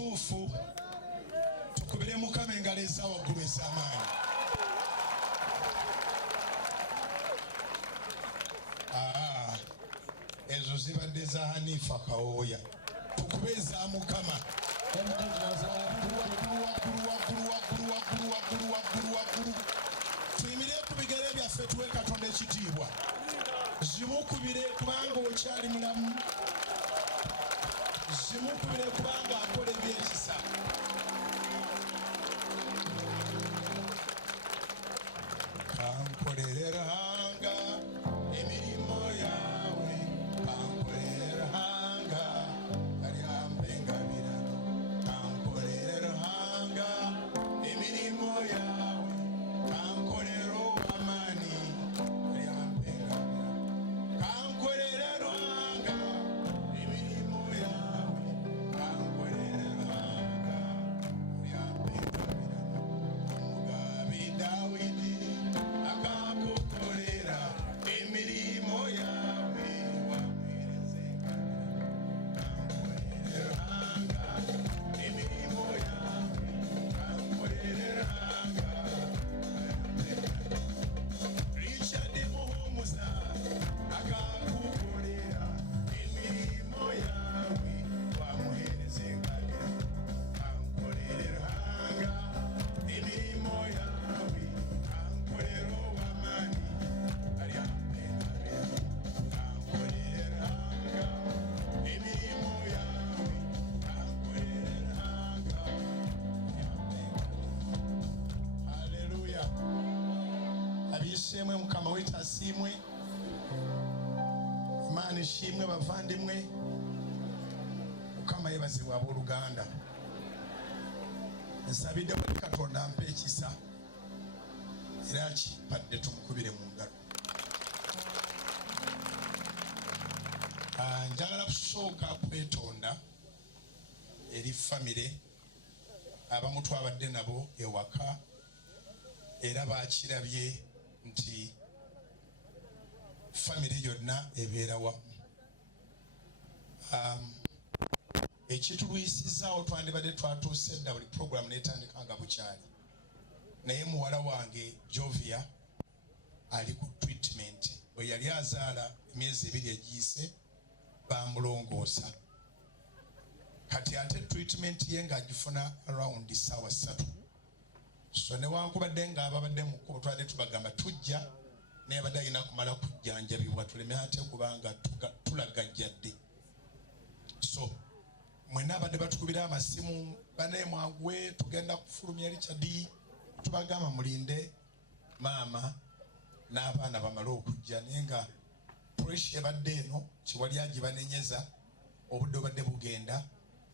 kituufu tukubire Mukama engalo ez'awaggulu ez'amaanyi. Ezo zibadde za Hanifa Kawooya. Tukube eza Mukama. Tuyimire ku bigere byaffe tuwe Katonda ekitiibwa. Zimukubire kubanga okyali mulamu. Zimukubire kubanga akola ebyekisa. Kankolereranga emirimo yawe, kankolereranga kalyambengabirano, kankolereranga emirimo yawe, kankolero amani kalyambengabirano, kankolereranga emirimo yawe, kankolereranga kalyambengabirano. Omugabi Dawidi akakukolera emirimo yawe wamwerezenga, kankolereranga emirimo yawe, kankolereranga. Richard Muhumuza akakukolera emirimo yawe wamwerezenga, kankolereranga emirimo yawe, kankolero wamani kalyambengabirano, kankolereranga emirimo yawe, kankolereranga kalyambengabirano. Haleluya. Abishimwe Mukama wetu asiimwe. Imana ishimwe bavandimwe. Mukama yebazibwa abooluganda. Nsabidde buli Katonda ampe ekisa era akipadde tumukubire mu ngalo. Njagala kusooka kwetonda eri famire abamu twabadde nabo ewaka era bakirabye nti famire yonna ebeera wamu. Ekitulwisizaawo twandibadde twatuuse dda buli program netandika nga bukyali, naye muwala wange Jovia ali ku treatment. Bwe yali azaala emyezi 2 egiyise bamulongoosa, kati ate treatment ye ng'agifuna around ssaawa 3. So newankubadde ng'ababadde mu kkubo twali tubagamba tujja, naye badde alina kumala kujjanjabibwa tuleme ate kubanga tulagajjadde. So mwena abadde batukubira amasimu, bane mwanguwe tugenda kufulumya Richard, tubagamba mulinde maama n'abaana bamala okujja, naye nga pressure ebadde eno kiwali agibanenyeza, obudde obadde bugenda,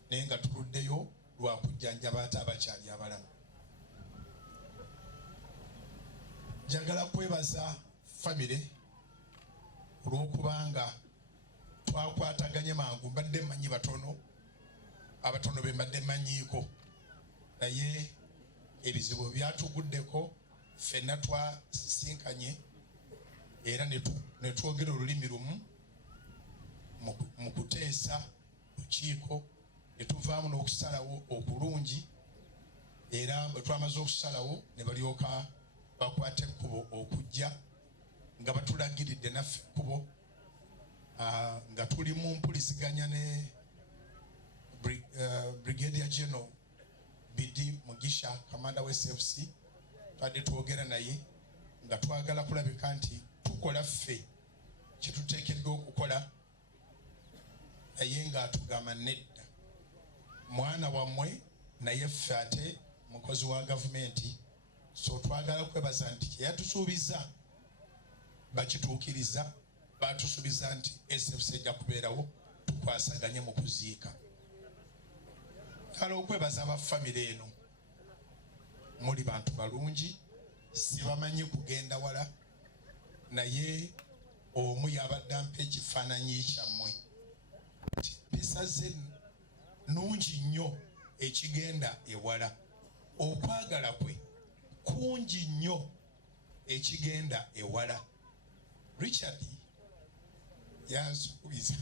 naye nga tuluddeyo lwakujjanjaba ate abakyali abalamu. Njagala kwebaza famire olw'okubanga twakwataganye mangu. Mbadde mmanyi batono, abatono be mbadde mmanyiiko, naye ebizibu byatuguddeko ffenna twasisinkanye era ne twogera olulimi lumu mu kuteesa lukiiko, ne tuvaamu n'okusalawo okulungi, era bwe twamaze okusalawo ne balyoka bakwata ekkubo okujja nga batulagiridde naffe ekkubo, nga tuli mu mpuliziganya ne Brigadier General Bidi Mugisha, kamanda we SFC. Twadde twogera naye nga twagala kulabika nti tukola ffe kyetuteekeddwa okukola, naye ng'atugamba nedda, mwana wammwe naye ffe ate mukozi wa gavumenti. So twagala kwebaza nti kyeyatusuubiza bakituukiriza. Batusuubiza nti SFC ejja kubeerawo, tukwasaganye mu kuziika. Kale okwebaza abafamire eno, muli bantu balungi, sibamanyi kugenda wala, naye omu yabadde ampa ekifaananyi kyammwe. Mpisa ze nungi nnyo ekigenda ewala, okwagala kwe kungi nnyo ekigenda ewala. Richard yansuubiza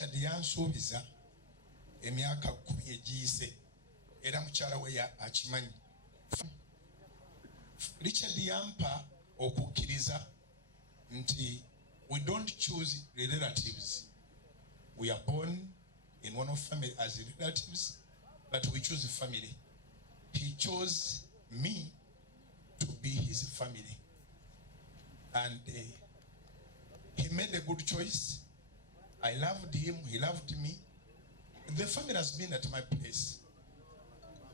Richard yansuubiza emyaka 10 egiyise era mukyala we akimanyi. Richard yampa okukkiriza nti we don't choose the relatives. We are born in one of family as relatives, but we choose family. He chose me to be his family. And he made a good choice. I loved him, he loved me. The family has been at my place.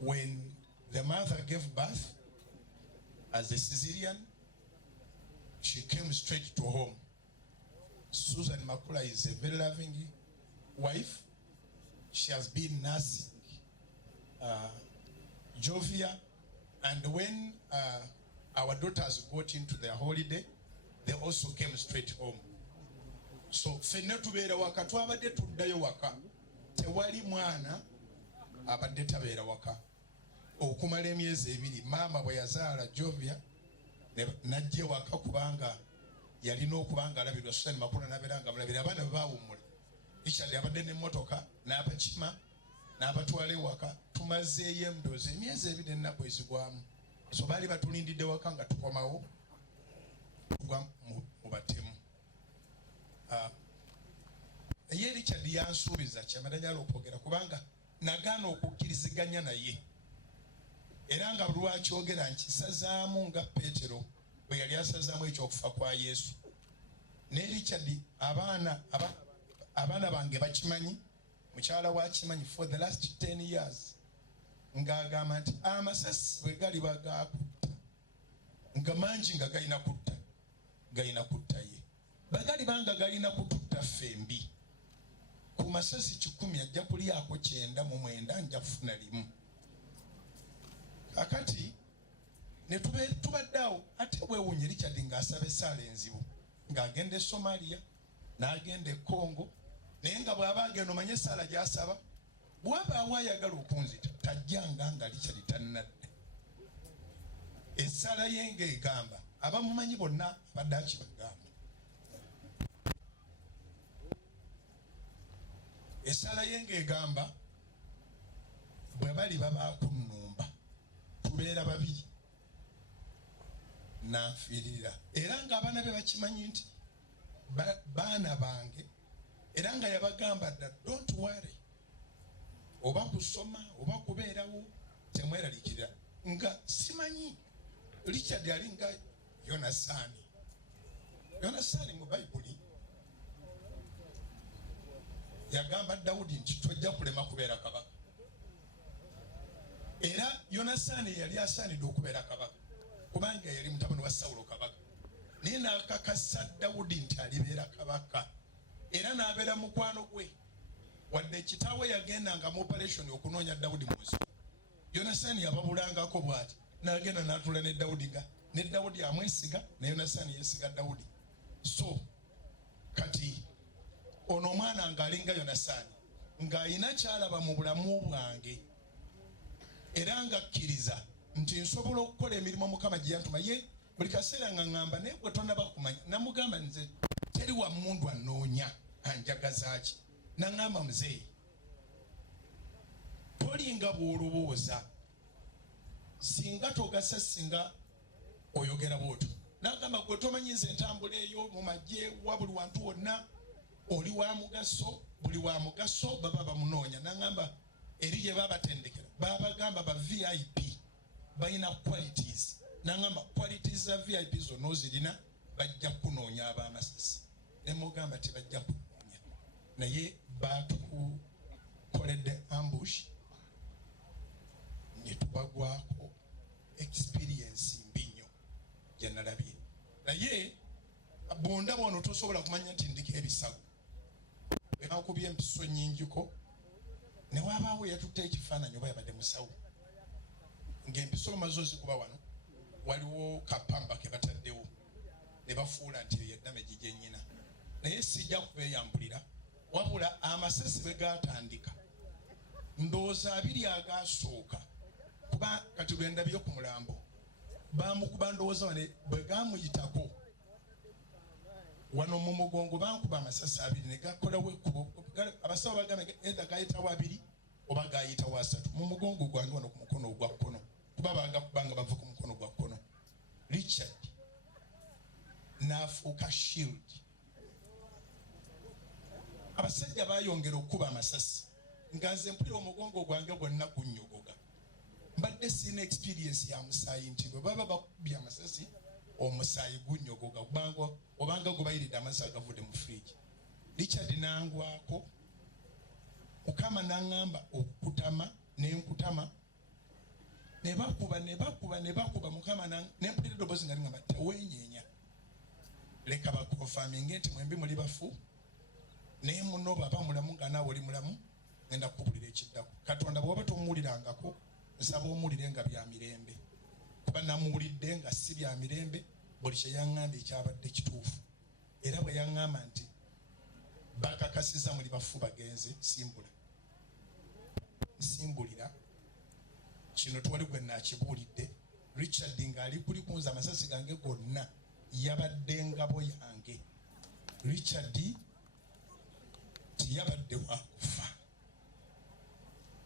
When the mother gave birth as a Sicilian, she came straight to home. Susan Makula is a very loving wife. She has been nursing Jovia, and when our daughters got into their holiday, they also came straight home. So fenna tubeera waka twabadde tuddayo waka tewali mwana abadde tabeera waka okumala emyezi 2. Maama bwe yazaala Jovia najje waka kubanga yalina okubanga alabirwa Susan Makula nabeeranga mulabira abaana baawummula. Richard abadde n'emmotoka n'abakima n'abatwala ewaka tumazeeyo emidoozi emyezi 2 ennaku ezigwamu. So baali batulindidde waka nga tukomawo tugwa mu batemu. Ye Richard yansuubiza kyamadanyala okwogera kubanga nagaana okukkiriziganya naye era nga lwakyogera nkisazaamu nga Peetero bwe yali asazaamu ekyokufa kwa Yesu. Ne Richard abaana bange bakimanyi, mukyala wakimanyi for the last 10 years ng'agamba nti amasasi bwe gali bagakutta nga mangi nga galina kutta ye bagali banga galina kututta fembi ku masasi 10 ajja kulyako 9 mu 9 nja kufuna 1. Akati ne tubaddeawo ate bwewunye Richard ng'asaba essaala enzibu ng'agenda e Somalia n'agenda e Congo naye nga bw'aba agenda omanye essaala gy'asaba bw'abaawo ayagala okunzita tajjanga nga Richard tannadda. Essaala ye ng'egamba abamumanyi bonna abadde akibagamba. Essaala ye ng'egamba bwe bali babaakunnumba tubeera 2 n'anfiirira era ng'abaana be bakimanyi nti baana bange era nga yabagamba dda don't worry oba kusoma oba kubeerawo temweraliikirira nga simanyi Richard ali nga Yonasaani mu Bayibuli yagamba Dawudi nti tojja kulema kubeera kabaka era Yonasaani yali asaanidde okubeera kabaka kubanga yali mutabani wa Sawulo kabaka naye n'akakasa Dawudi nti alibeera kabaka era n'abeera mukwano gwe wadde kitaawe yagendanga mu operation okunoonya Dawudi mu nsi. Yonasaani yababulangako bw'ati n'agenda n'atula ne Dawudi nga ne Dawudi amwesiga ne Yonasaani yeesiga Dawudi. So kati ono omwana ng'alinga Yonasaani ng'ayina kyalaba mu bulamu bwange era ng'akkiriza nti nsobola okukola emirimu Mukama gye yantuma. Ye buli kaseera nga ngamba naye gwe tonnaba kumanya namugamba nze teri wa mmundu anoonya anjagaza ki. Nangamba muzeeyi tolinga bw'olowooza singa togasa singa oyogera bw'otyo. Nagamba gwe tomanyi nze entambula eyo mu magye wa buli wantu wonna oli wa mugaso buli wa mugaso baba bamunoonya. Nangamba eri gye babatendekera babagamba ba VIP balina qualities. Nangamba qualities za VIP zonna ozirina bajja kunoonya ab'amasasi. Ne mugamba tebajja kunoonya naye batukoledde ambush ne tubagwako experience mbi nnyo gye nalabye. Naye bondaba ono tosobola kumanya nti ndiko ebisago ekakubye empiso nnyingiko ne wabaawo yatutte ekifaananyi oba yabadde musawo ng'empiso omaze ozikuba wano waliwo kapamba ke bataddewo ne bafuula nti eyo eddamagi gyennyina naye sijja kubeeyambulira wabula amasasi bwe gaatandika ndowooza 2 agaasooka kuba kati lwe ndabye ku mulambo bamukuba ndowooza wane bwe gaamuyitako Wano mu Mugongo bankuba amasasi abiri ne gakolawo ekkubo. Abasawo bagamba either gayitawo abiri oba gayitawo asatu. Mu mugongo gwange wano ku mukono ogwa kkono kuba bagakubanga bava ku mukono gwa kkono. Richard n'afuuka shield. Abasajja bayongera okuba amasasi nga nze mpulira omugongo gwange gwonna gunnyogoga. Mbadde sina experience ya musaayi nti bwe baba bakubye amasasi omusaayi gunnyogoga obanga gubayiridde amazzi agavudde mu fridge. Richard n'angwako, Mukama n'aŋŋamba okukutama n'enkutama ne bakuba Mukama n'empulira eddoboozi nga liŋŋamba teweenyeenya, leka bakonfaminge nti mwembi muli bafu naye muno baba mulamu nga naawe oli mulamu ngenda kukubulira ekiddako. Katonda bw'oba tomuwulirangako nsaba omuwulire nga bya mirembe, kuba namuwulidde nga si bya mirembe. Buli kye yaŋŋamba ekyabadde kituufu, era bwe yaŋŋamba nti bakakasiza muli bafu bagenze nsimbulira kino twali gwe nakibuulidde. Richard ng'ali kuli kunza amasasi gange gonna yabadde ngabo yange. Richard tiyabadde wakufa,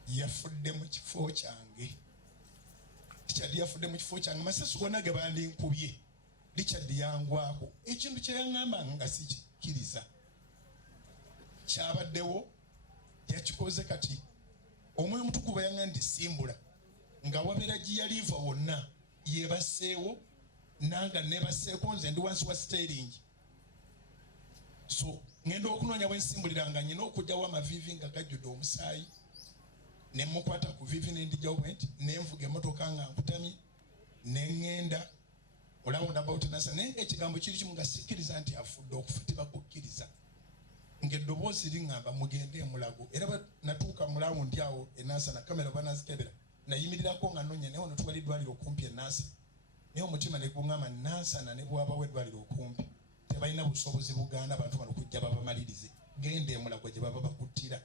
yafudde mu kifo kyange. Richard yafudde mu kifo kyange. Amasasi gonna ge bandinkubye Richard yangwako. Ekintu kye yaŋŋamba nga sikikkiriza kyabaddewo yakikoze. Kati omwoyo omutukuvu yaŋŋamba nti simbula, nga wabeera giyaliva wonna yebaseewo nanga nebaseeko, nze ndi wansi wa steering. So ngenda okunoonya bwe nsimbulira nga nyina okugyawo amaviivi nga gajjudde omusaayi, ne mukwata ku viivi n'endijawo bwenti nenvuga emmotoka nga nkutamye neŋŋenda roundabout nasa. Naye ekigambo kiri kimu nga sikkiriza nti afudde, okufa tebakukkiriza. Ng'eddoboozi liŋŋamba mugende e Mulago. Era bwe natuuka mu lawundi awo enasa na kamera banazikebera nayimirirako nga nnonya, naye wano tubali eddwaliro okumpi enasa. Naye omutima ne guŋŋamba nansana ne bwabawo eddwaliro okumpi tebalina busobozi bugaana abantu bano kujja babamalirize, genda e Mulago gye baba bakuttira.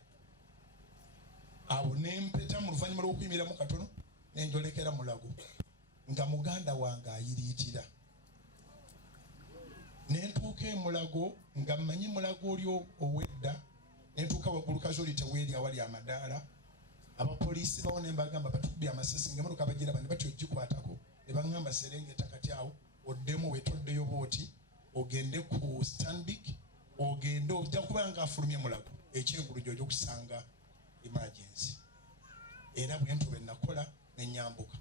Awo nempeta mu luvannyuma lw'okuyimiramu katono nenjolekera Mulago nga muganda wange ayiriitira. Nentuuka e Mulago nga mmanyi Mulago oli owedda. Nentuuka waggulu kazoli teweeri awali amadaala. Abapoliisi bawo ne mbagamba batubye amasasi ng'emmotoka bagiraba ne batyo gikwatako. Ne baŋŋamba serengeta kati awo oddemu wetoddeyo booti ogende ku Stanbic, ogende ojja kuba nga afulumye Mulago ekyengulu gy'ojja okusanga emergency. Era bwe ntyo bwe nakola ne nyambuka.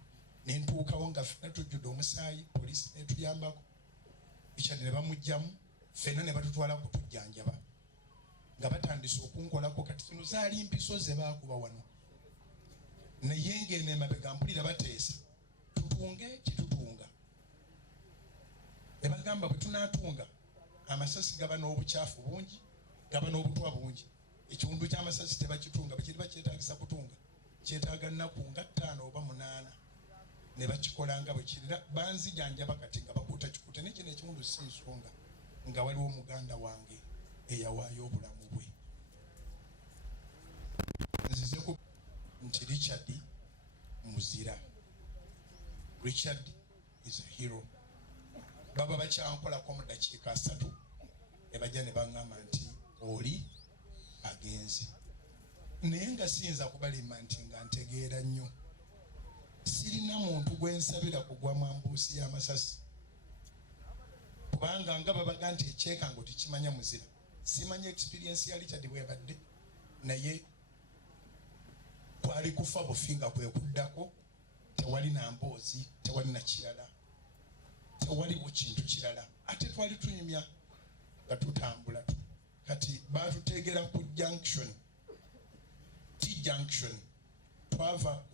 Nentuukawo nga ffenna tujjudde omusaayi, poliisi netuyambako. Richard ne bamuggyamu, ffenna ne batutwala kutujjanjaba nga batandise okunkolako. Kati zino zaali mpiso ze baakuba wano, naye ng'eno emabega mpulira bateesa tutunge kitutunga. Ne bagamba bwe tunaatunga amasasi gaba n'obukyafu bungi, gaba n'obutwa bungi. Ekiwundu ky'amasasi tebakitunga, bwe kiriba kyetaagisa kutunga kyetaaga nnaku nga 5 oba 8. Ne bakikola nga bwe kirira. Banzijanjaba kati nga bakuuta kikuute. Ne kino ekiwundu si nsonga nga waliwo muganda wange eyawaayo obulamu bwe. Nzize ku nti Richard muzira. Richard is a hero. Baba bakyankolako mu ddakiika 3 ne bajja ne baŋŋamba nti oli agenze. Naye nga siyinza kubalima nti nga ntegeera nnyo. Sirina muntu gwe nsabira kugwa mu mbuusi y'amasasi, kubanga nga babaga nti ekyekango tekimanya muzira. Simanya experience ya Richard bwebadde, naye kwali kufa bufinga kwe kuddako. Tewali na mboozi, tewali na kirala, tewaliwo kintu kirala. Ate twali tunyumya nga tutambula. Kati batuteegera ku junction, T-junction. Twava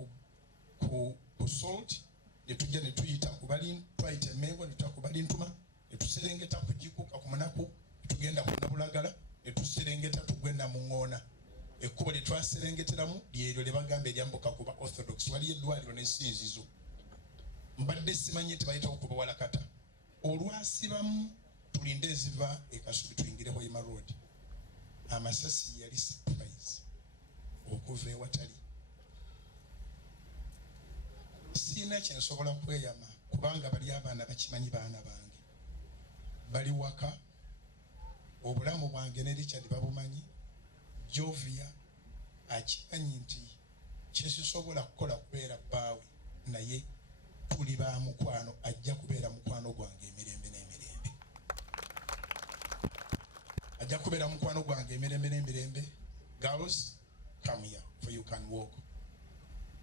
ku Salt ne tujja ne tuyita ku Balin, twayita Mengo ne tutya ku Balintuma, ne tuserengeta ku Gikuka ku Munaku, ne tugenda ku Nabulagala, ne tuserengeta tugenda mu Ŋŋoona. Ekkubo lye twaserengeteramu lyeryo lye bagamba eryambuka kuba Orthodox. Waliyo eddwaliro n'essinzizo. Mbadde simanyi nti bayitawo kuba Walakata. Olwasibamu tulinde eziva e Kasubi tuyingire Hoima Road. Amasasi yali surprise okuva ewatali. Sina kye nsobola kweyama kubanga bali abaana bakimanyi baana bange. Bali waka obulamu bwange ne Richard babumanyi. Jovia akimanyi nti kyesisobola kukola kubeera bbaawe naye tuli ba mukwano, ajja kubeera mukwano gwange emirembe n'emirembe. Ajja kubeera mukwano gwange emirembe n'emirembe. Girls, come here for you can walk.